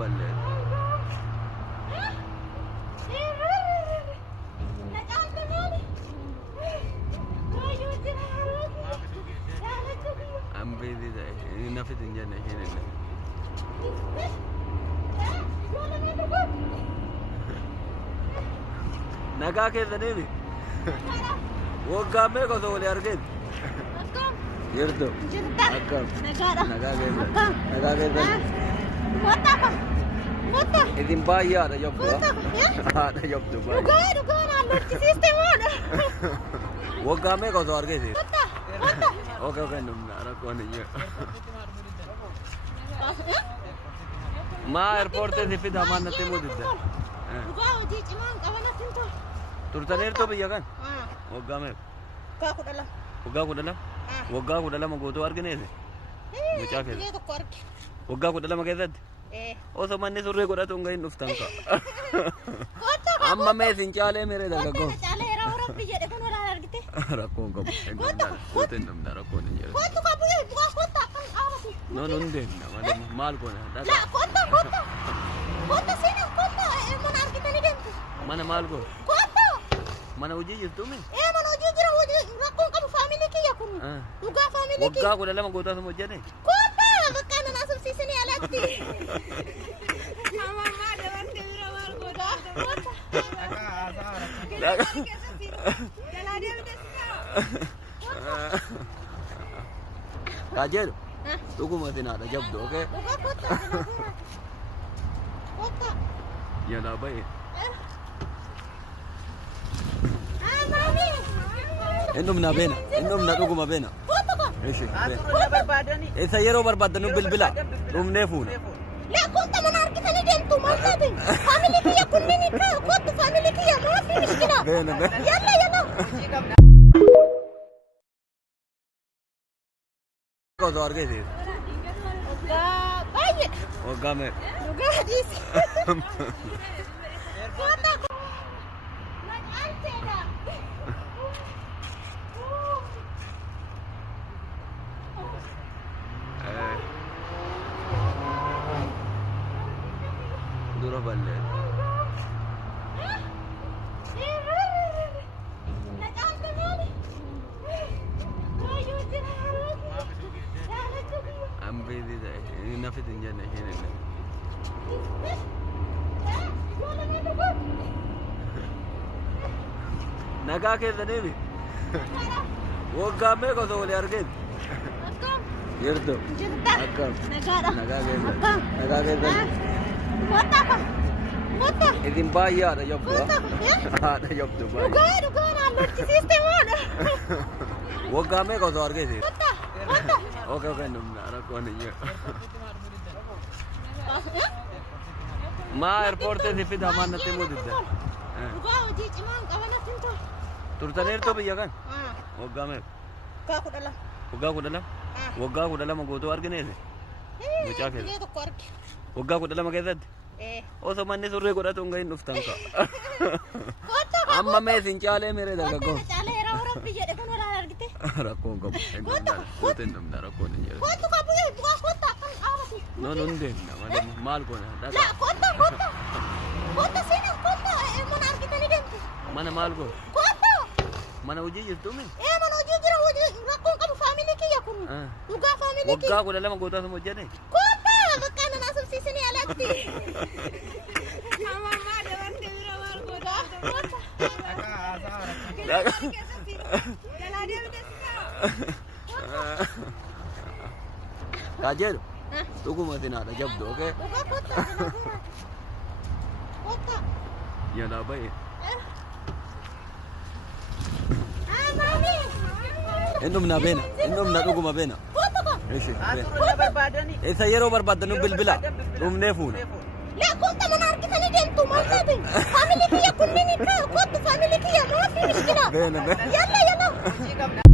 balle. I'm busy. Enough is in generation. Naga ke zanebi. Wo game ko so le argen. Yerdo. Akam. Naga ke. Naga ke. Mata. Idin bayya da yobdo. Ha da yobdo bayya. Ruga na lotti system on. Wo game ko so argen. Mata. Okay num na ra ko ni. Ma airport te fi daman na temu didda. Ruga ji chiman kawana tinto. Turtaner to bhaiya kan? हाँ. वोगा में. क्या कुडला? वोगा कुडला? हाँ. वोगा कुडला में गोतो आर किने से? मुझे क्या कहते? ये तो कर. वोगा कुडला में कहते? ओ सामान्य सुरे को रहता हूँ इन नुफ्तान का. अम्मा मैं सिंचाले मेरे दादा को. सिंचाले era orang pijat dekon orang argite. Rakon ko. Goto nda rakon ni. Goto ka punya buka kota kan apa sih? No nunde na mal ko na. La kota. Kota sini kota. Emon argite ni dem. Mana mal ko? Mana uji itu men? Mana uji jira uji rakon kamu family ki ya kun. Uga family ki. Uga ko dalam gota semua je ni. Kota, bukan nasib sisi ni alati. Mama dewan kira war gota. Laga. Jala dia betul. Kajer. Tunggu mati nada jab do, okay? Uga kota. Kota. Ya dah baik. انه من بينا انه من دوغما بينا ايش ايش يرو برباد انه بالبلا روم نيفون لا كنت من اركتني انتم ما تدين فاميلي كيا كلني كنت فاميلي كيا ما في مشكله يلا को दौड़ गए थे ओगा में ओगा दिस दूर बल्ले I'm busy. Enough is in generation. Naga ke zanebi. Wo game ko so le argen. Yerdo. Akam. Naga ke. Naga ke. Mata. Idin bayya da yobdo. Ha da yobdo bayya. Ruga na lotti system on. Wo game ko so argen. Okay num na ra ko ni. Ma airport te fi daman na temu didda. Ruga ji chiman kawana tinto. Turtaner to bhaiya kan? हाँ. वोगा में. क्या कुडला? वोगा कुडला? हाँ. वोगा कुडला में गोतो आर किने से? मुझे क्या कहते? ये तो कर. वोगा कुडला में कहते? ओ सामान्य सुरे को रहता हूँ इन नुफ्तान का. अम्मा मैं सिंचाले मेरे दादा को. सिंचाले era orang pijat dekon orang argite. Rakon ko. Goto nda rakon ni. Goto ka punya buka kota kan apa sih? No nunde na mal ko na. La kota. Kota sini kota. Emon argite ni dem. Mana mal ko? Mana uji itu men? Mana uji jira uji rakon kamu family ki ya kun. Uga family ki. Uga ko dalam gota semua je ni. Kota, bukan nasib sisi ni alati. Mama dewan kira war gota. Laga. Jala dia betul. Kajer. Tunggu mati nada jab do, okay? Uga kota. Kota. Ya dah baik. انه من بينا انه من دوغما بينا ايش ايش يرو برباد انه بالبلا روم نيفون لا كنت من اركتني انتم ما تدين فاميلي كيا كلني كنت فاميلي كيا ما في مشكله يلا